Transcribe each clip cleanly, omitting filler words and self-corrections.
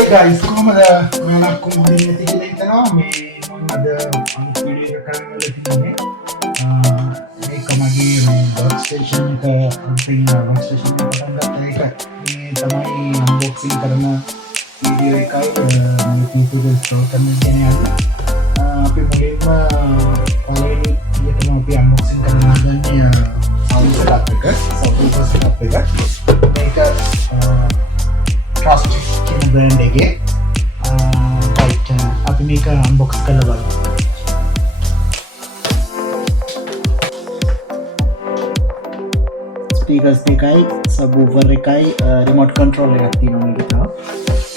Hi guys, කොහමද මම කොහොමද ඉන්නේ කියලා හිතනවා මේ මම අද අලුත් වීඩියෝ එකක් කරන්න තියෙන්නේ මේක මගේ වර්ක් ස්ටේෂන් එක අන්තිම වර්ක් ස්ටේෂන් එක පටන් ගත්ත එක මේ තමයි අන්බොක්සිං කරන වීඩියෝ එකයි මම YouTube ස්ටෝර් කරන්න කියන්නේ අපි මුලින්ම පළවෙනි විදිහටම අපි අන්බොක්සිං කරන්න හදන්නේ සවුන්ඩ් සෙටප් එක මේක Trust කියන බ්‍රෑන්ඩ් එකේ right අපි මේක අන්බොක්ස් කරලා බලමු. ස්පීකර්ස් එකයි සබ්වූෆර් එකයි රිමෝට් කන්ට්‍රෝල් එකක් තියෙනවා මේකේ තව.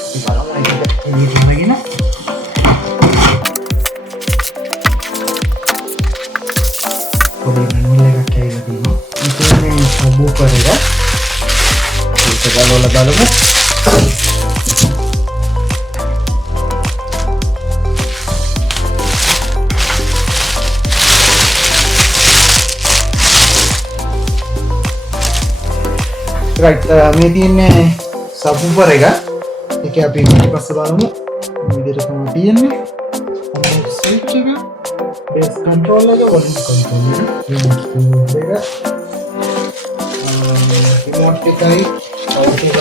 අපි බලමු ඒක එළියට යනගෙන. පොඩි මැනුවල් එකක් ඇවිල්ලා තියෙනවා. ඉතින් මේ සබ්වූෆර් එක ඒක ගලවලා බලමු. right මේ තියෙන්නේ සබ්වූෆර් එක. ඒක අපි ඊපස්සේ බලමු. මේ විදිහට තමයි තියෙන්නේ. ස්විච් එක, බේස් කන්ට්‍රෝල් එක, වොලියුම් කන්ට්‍රෝල් එක, රිමෝට් එක, රිමෝට් එකයි ඒක